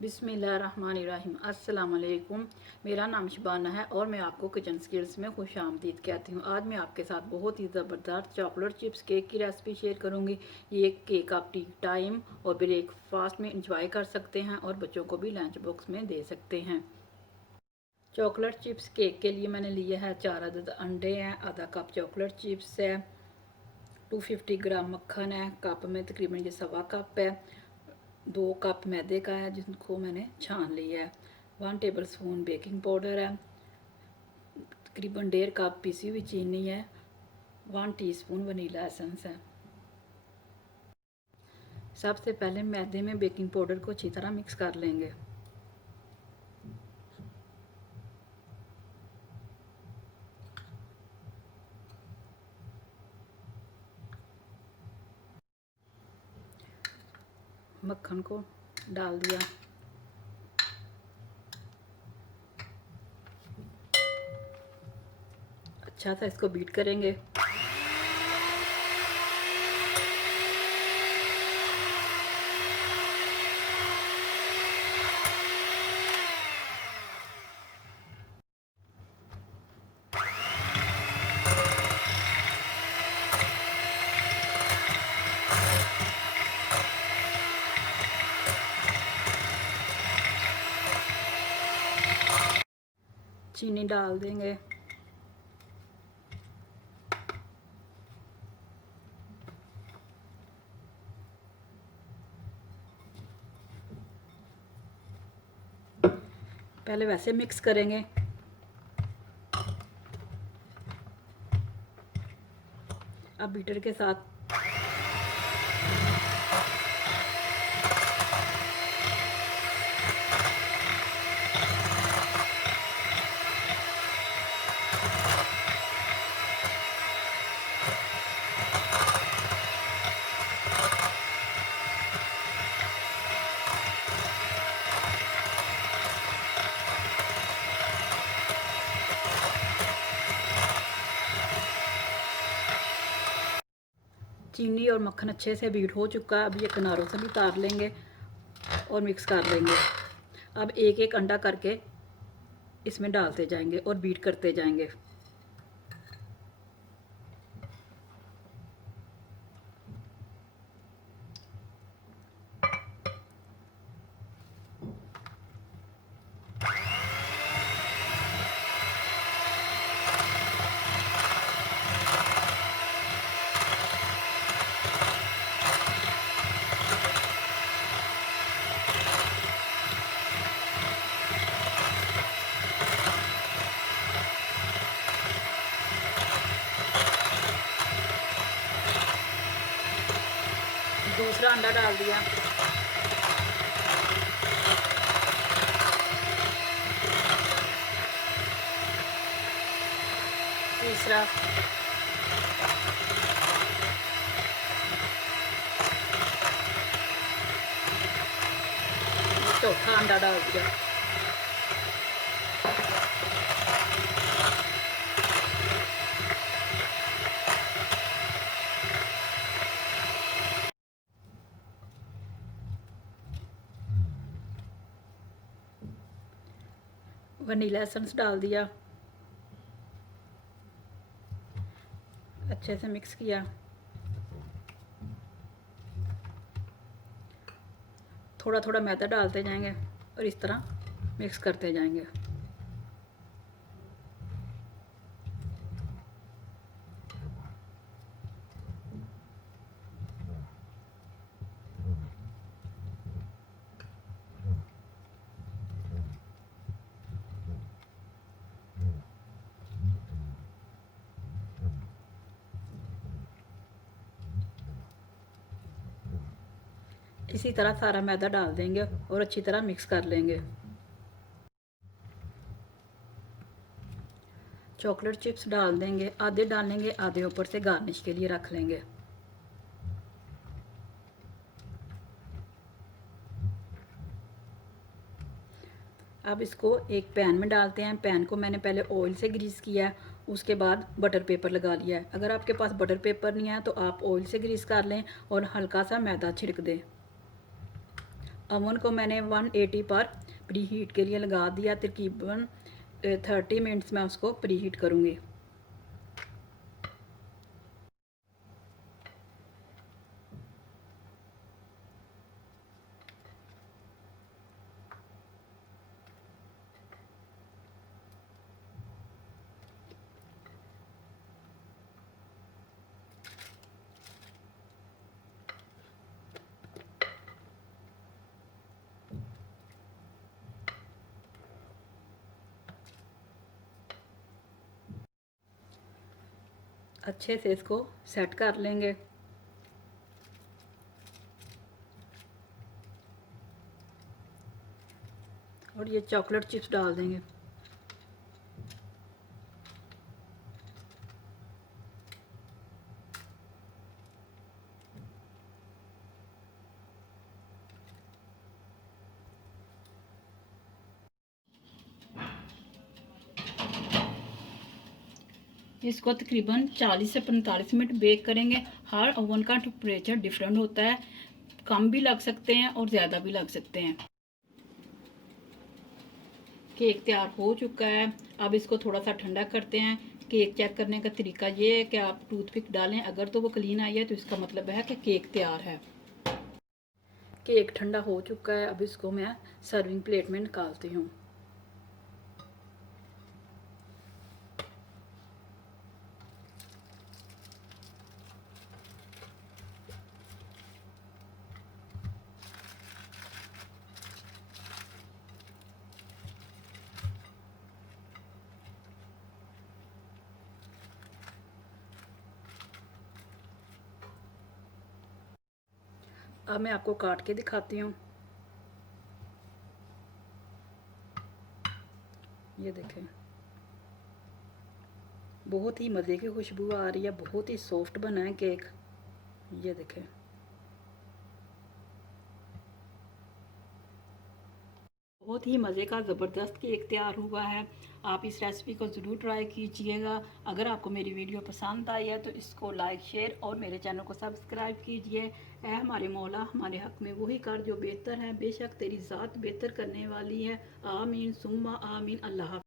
बिस्मिल्लाहिर्रहमानिर्रहीम। अस्सलाम वालेकुम। मेरा नाम शबाना है और मैं आपको किचन स्किल्स में खुश आमदीद कहती हूँ। आज मैं आपके साथ बहुत ही ज़बरदस्त चॉकलेट चिप्स केक की रेसिपी शेयर करूँगी। ये केक आप टी टाइम और ब्रेकफास्ट में इंजॉय कर सकते हैं और बच्चों को भी लंच बॉक्स में दे सकते हैं। चॉकलेट चिप्स केक के लिए मैंने लिया है 4 अदद अंडे हैं, आधा कप चॉकलेट चिप्स है, 250 ग्राम मक्खन है, कप में तकरीबन ये सवा कप है, 2 कप मैदे का है जिनको मैंने छान लिया है, 1 टेबल स्पून बेकिंग पाउडर है, तकरीबन 1.5 कप पिसी हुई चीनी है, 1 टीस्पून वनीला एसेंस है। सबसे पहले मैदे में बेकिंग पाउडर को अच्छी तरह मिक्स कर लेंगे। मक्खन को डाल दिया, अच्छा सा इसको बीट करेंगे। चीनी डाल देंगे, पहले वैसे मिक्स करेंगे। अब बीटर के साथ चीनी और मक्खन अच्छे से बीट हो चुका है। अब ये किनारों से भी उतार लेंगे और मिक्स कर लेंगे। अब एक एक अंडा करके इसमें डालते जाएंगे और बीट करते जाएंगे। दूसरा अंडा डाल दिया, तीसरा, चौथा अंडा डाल दिया। वनीला एसेंस डाल दिया, अच्छे से मिक्स किया। थोड़ा थोड़ा मैदा डालते जाएंगे और इस तरह मिक्स करते जाएंगे। इसी तरह सारा मैदा डाल देंगे और अच्छी तरह मिक्स कर लेंगे। चॉकलेट चिप्स डाल देंगे, आधे डालेंगे, आधे ऊपर से गार्निश के लिए रख लेंगे। अब इसको एक पैन में डालते हैं। पैन को मैंने पहले ऑयल से ग्रीस किया है, उसके बाद बटर पेपर लगा लिया है। अगर आपके पास बटर पेपर नहीं है तो आप ऑयल से ग्रीस कर लें और हल्का सा मैदा छिड़क दें। अवन को मैंने 180 पर प्री हीट के लिए लगा दिया। तकरीबन 30 मिनट्स में उसको प्री हीट करूँगी। अच्छे से इसको सेट कर लेंगे। और ये चॉकलेट चिप्स डाल देंगे। इसको तकरीबन 40 से 45 मिनट बेक करेंगे। हर ओवन का टेम्परेचर डिफरेंट होता है, कम भी लग सकते हैं और ज़्यादा भी लग सकते हैं। केक तैयार हो चुका है। अब इसको थोड़ा सा ठंडा करते हैं। केक चेक करने का तरीका ये है कि आप टूथपिक डालें, अगर तो वो क्लीन आई है तो इसका मतलब है कि केक तैयार है। केक ठंडा हो चुका है। अब इसको मैं सर्विंग प्लेट में निकालती हूँ। अब मैं आपको काट के दिखाती हूँ। ये देखें, बहुत ही मज़े की खुशबू आ रही है, बहुत ही सॉफ्ट बना है केक। ये देखें, बहुत ही मज़े का ज़बरदस्त केक तैयार हुआ है। आप इस रेसिपी को ज़रूर ट्राई कीजिएगा। अगर आपको मेरी वीडियो पसंद आई है तो इसको लाइक, शेयर और मेरे चैनल को सब्सक्राइब कीजिए। ऐ हमारे मौला, हमारे हक़ में वही कर जो बेहतर है, बेशक तेरी ज़ात बेहतर करने वाली है। आमीन सुम्मा आमीन। अल्लाह।